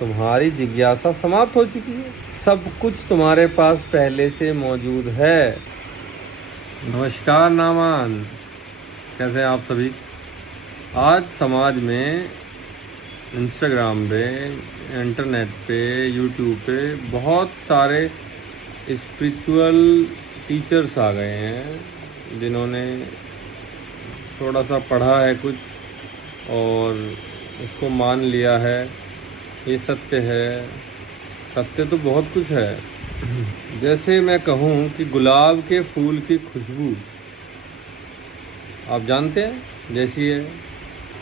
तुम्हारी जिज्ञासा समाप्त हो चुकी है। सब कुछ तुम्हारे पास पहले से मौजूद है। नमस्कार नामान, कैसे हैं आप सभी। आज समाज में इंस्टाग्राम पे, इंटरनेट पे, यूट्यूब पे बहुत सारे स्पिरिचुअल टीचर्स आ गए हैं जिन्होंने थोड़ा सा पढ़ा है कुछ और उसको मान लिया है ये सत्य है। सत्य तो बहुत कुछ है। जैसे मैं कहूँ कि गुलाब के फूल की खुशबू आप जानते हैं जैसी है,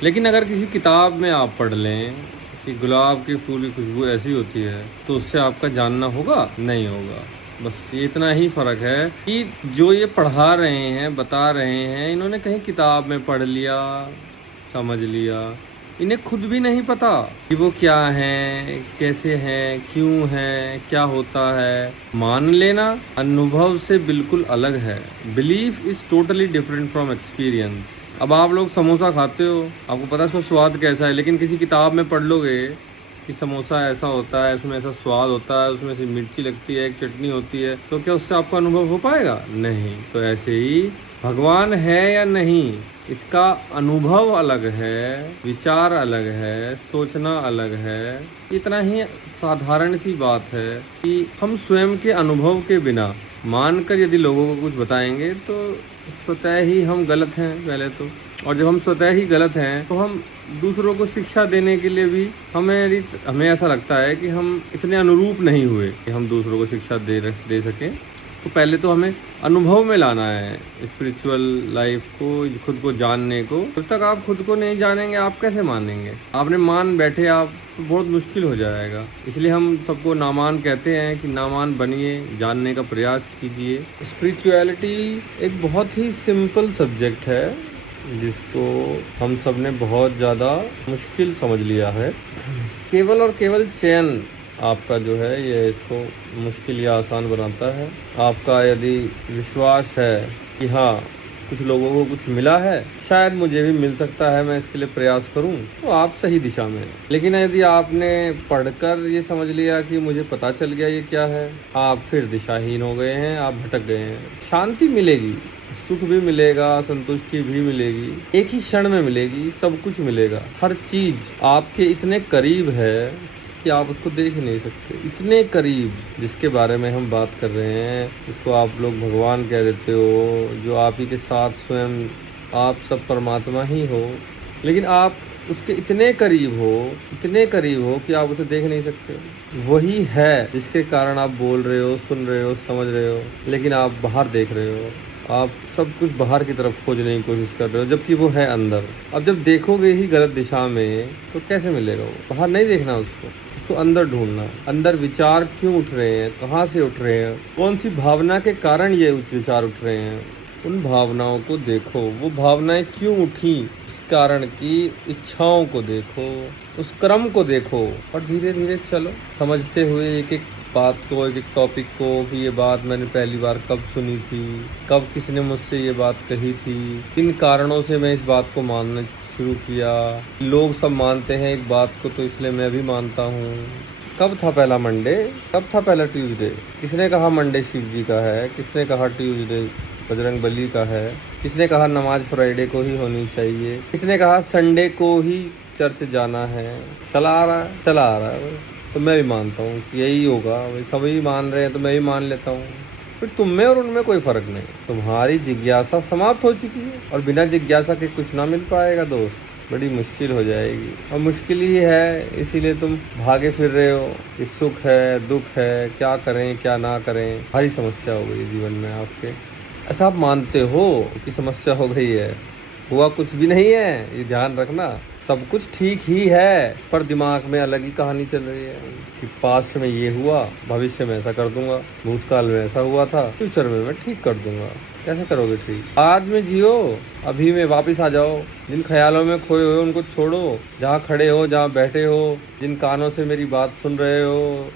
लेकिन अगर किसी किताब में आप पढ़ लें कि गुलाब के फूल की खुशबू ऐसी होती है तो उससे आपका जानना होगा? नहीं होगा। बस ये इतना ही फ़र्क है कि जो ये पढ़ा रहे हैं, बता रहे हैं, इन्होंने कहीं किताब में पढ़ लिया, समझ लिया, इन्हें खुद भी नहीं पता कि वो क्या हैं, कैसे हैं, क्यों हैं, क्या होता है। मान लेना अनुभव से बिल्कुल अलग है। Belief is totally different from experience. अब आप लोग समोसा खाते हो, आपको पता है उसका स्वाद कैसा है, लेकिन किसी किताब में पढ़ लोगे कि समोसा ऐसा होता है, इसमें ऐसा स्वाद होता है, उसमें से मिर्ची लगती है, एक चटनी होती है, तो क्या उससे आपका अनुभव हो पाएगा? नहीं। तो ऐसे ही भगवान है या नहीं, इसका अनुभव अलग है, विचार अलग है, सोचना अलग है। इतना ही साधारण सी बात है कि हम स्वयं के अनुभव के बिना मानकर यदि लोगों को कुछ बताएंगे तो स्वतः ही हम गलत हैं पहले तो। और जब हम स्वतः ही गलत हैं तो हम दूसरों को शिक्षा देने के लिए भी हमें ऐसा लगता है कि हम इतने अनुरूप नहीं हुए कि हम दूसरों को शिक्षा दे सकें। तो पहले तो हमें अनुभव में लाना है स्पिरिचुअल लाइफ को, खुद को जानने को। जब तक आप खुद को नहीं जानेंगे आप कैसे मानेंगे? आपने मान बैठे आप तो बहुत मुश्किल हो जाएगा। इसलिए हम सबको नामान कहते हैं कि नामान बनिए, जानने का प्रयास कीजिए। स्पिरिचुअलिटी एक बहुत ही सिंपल सब्जेक्ट है जिसको हम सब ने बहुत ज़्यादा मुश्किल समझ लिया है। केवल और केवल चयन आपका जो है ये इसको मुश्किल या आसान बनाता है। आपका यदि विश्वास है कि हाँ कुछ लोगों को कुछ मिला है, शायद मुझे भी मिल सकता है, मैं इसके लिए प्रयास करूं, तो आप सही दिशा में हैं। लेकिन यदि आपने पढ़कर ये समझ लिया कि मुझे पता चल गया ये क्या है, आप फिर दिशाहीन हो गए हैं, आप भटक गए हैं। शांति मिलेगी, सुख भी मिलेगा, संतुष्टि भी मिलेगी, एक ही क्षण में मिलेगी, सब कुछ मिलेगा। हर चीज आपके इतने करीब है कि आप उसको देख ही नहीं सकते। इतने करीब जिसके बारे में हम बात कर रहे हैं, इसको आप लोग भगवान कह देते हो, जो आप ही के साथ स्वयं आप सब परमात्मा ही हो, लेकिन आप उसके इतने करीब हो कि आप उसे देख नहीं सकते। वही है जिसके कारण आप बोल रहे हो, सुन रहे हो, समझ रहे हो, लेकिन आप बाहर देख रहे हो। आप सब कुछ बाहर की तरफ खोजने की कोशिश कर रहे हो, जबकि वो है अंदर। अब जब देखोगे ही गलत दिशा में तो कैसे मिलेगा वो? बाहर नहीं देखना उसको अंदर ढूंढना। अंदर विचार क्यों उठ रहे हैं, कहाँ से उठ रहे हैं, कौन सी भावना के कारण ये विचार उठ रहे हैं, उन भावनाओं को देखो। वो भावनाएं क्यों उठी, इस कारण की इच्छाओं को देखो, उस क्रम को देखो और धीरे धीरे चलो, समझते हुए एक एक बात को, एक एक टॉपिक को कि ये बात मैंने पहली बार कब सुनी थी, कब किसने मुझसे ये बात कही थी, किन कारणों से मैं इस बात को मानना शुरू किया। लोग सब मानते हैं एक बात को तो इसलिए मैं भी मानता हूँ। कब था पहला मंडे, कब था पहला ट्यूसडे? किसने कहा मंडे शिव जी का है, किसने कहा ट्यूसडे बजरंग बली का है, किसने कहा नमाज फ्राइडे को ही होनी चाहिए, किसने कहा संडे को ही चर्च जाना है? चला आ रहा है बस। तो मैं भी मानता हूँ कि यही होगा, सभी मान रहे हैं तो मैं भी मान लेता हूँ। फिर तुम में और उनमें कोई फर्क नहीं। तुम्हारी जिज्ञासा समाप्त हो चुकी है और बिना जिज्ञासा के कुछ ना मिल पाएगा दोस्त। बड़ी मुश्किल हो जाएगी और मुश्किल ही है, इसीलिए तुम भागे फिर रहे हो कि सुख है, दुख है, क्या करें क्या ना करें। भारी समस्या हो गई जीवन में आपके। ऐसा आप मानते हो कि समस्या हो गई है, हुआ कुछ भी नहीं है, ये ध्यान रखना। सब कुछ ठीक ही है, पर दिमाग में अलग ही कहानी चल रही है कि पास्ट में ये हुआ, भविष्य में ऐसा कर दूंगा, भूतकाल में ऐसा हुआ था, फ्यूचर में मैं ठीक कर दूंगा। कैसे करोगे ठीक? आज में जियो, अभी में वापस आ जाओ। जिन ख्यालों में खोए हो उनको छोड़ो। जहाँ खड़े हो, जहाँ बैठे हो, जिन कानों से मेरी बात सुन रहे हो,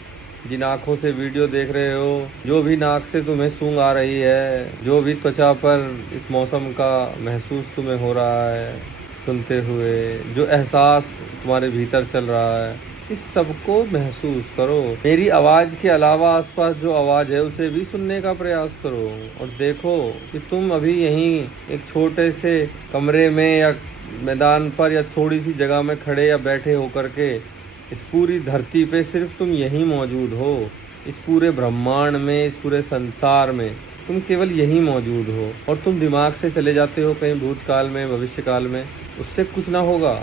जिन आँखों से वीडियो देख रहे हो, जो भी नाक से तुम्हें सूंघ आ रही है, जो भी त्वचा पर इस मौसम का महसूस तुम्हें हो रहा है सुनते हुए, जो एहसास तुम्हारे भीतर चल रहा है, इस सब को महसूस करो। मेरी आवाज के अलावा आसपास जो आवाज है उसे भी सुनने का प्रयास करो और देखो कि तुम अभी यहीं एक छोटे से कमरे में या मैदान पर या थोड़ी सी जगह में खड़े या बैठे होकर के इस पूरी धरती पे सिर्फ तुम यहीं मौजूद हो। इस पूरे ब्रह्मांड में, इस पूरे संसार में तुम केवल यहीं मौजूद हो और तुम दिमाग से चले जाते हो कहीं भूतकाल में, भविष्यकाल में। उससे कुछ ना होगा।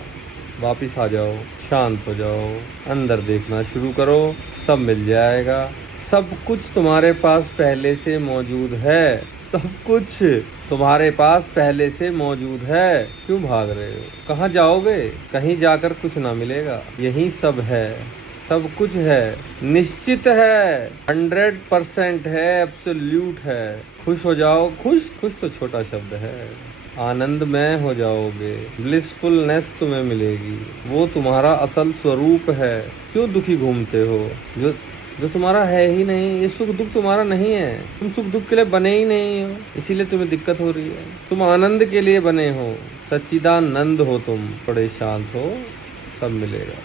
वापिस आ जाओ, शांत हो जाओ, अंदर देखना शुरू करो, सब मिल जाएगा। सब कुछ तुम्हारे पास पहले से मौजूद है। सब कुछ तुम्हारे पास पहले से मौजूद है। क्यों भाग रहे हो? कहाँ जाओगे? कहीं जाकर कुछ ना मिलेगा। यही सब है, सब कुछ है, निश्चित है, 100% है, एब्सोल्यूट है। खुश हो जाओ। खुश तो छोटा शब्द है। आनंदमय हो जाओगे। ब्लिसफुलनेस तुम्हें मिलेगी। वो तुम्हारा असल स्वरूप है। क्यों दुखी घूमते हो? जो तुम्हारा है ही नहीं। ये सुख दुख तुम्हारा नहीं है। तुम सुख दुख के लिए बने ही नहीं हो, इसीलिए तुम्हें दिक्कत हो रही है। तुम आनंद के लिए बने हो। सच्चिदानंद हो तुम। बड़े शांत हो, सब मिलेगा।